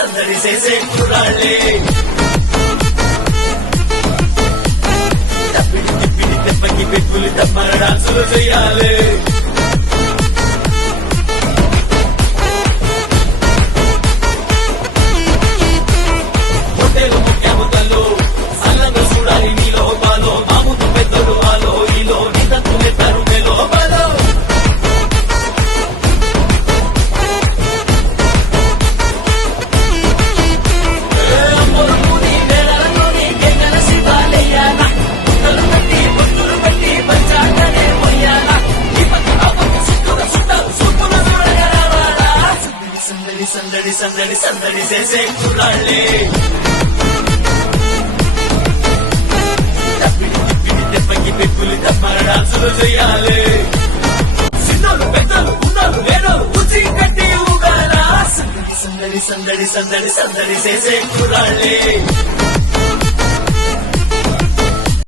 సందడి చేసే కుర్రాళ్ళే తప్పిడి తిప్పిడి తెప్పకి పెట్టుకుని తప్పన డాన్సులు చెయ్యాలి హోటల్ ముఖ్యము తల్లు సల్లంగా చూడాలి నీలో బాలో మాముతో పెద్దలు ఆలో ఈలో నిదంతు నెత్తరు మెలో బాలో సందడి సందడి సందడి చేసే కుర్రాళ్ళే తప్పిడి తిప్పిడి తెప్పకి పెట్టుకుని తప్పన డాన్సులు చెయ్యాలి చిన్నలు పెద్దలు ఉన్నలు లేనలు ఉచి కట్టి ఊగాల సందడి సందడి సందడి సందడి సందడి చేసే కుర్రాళ్ళే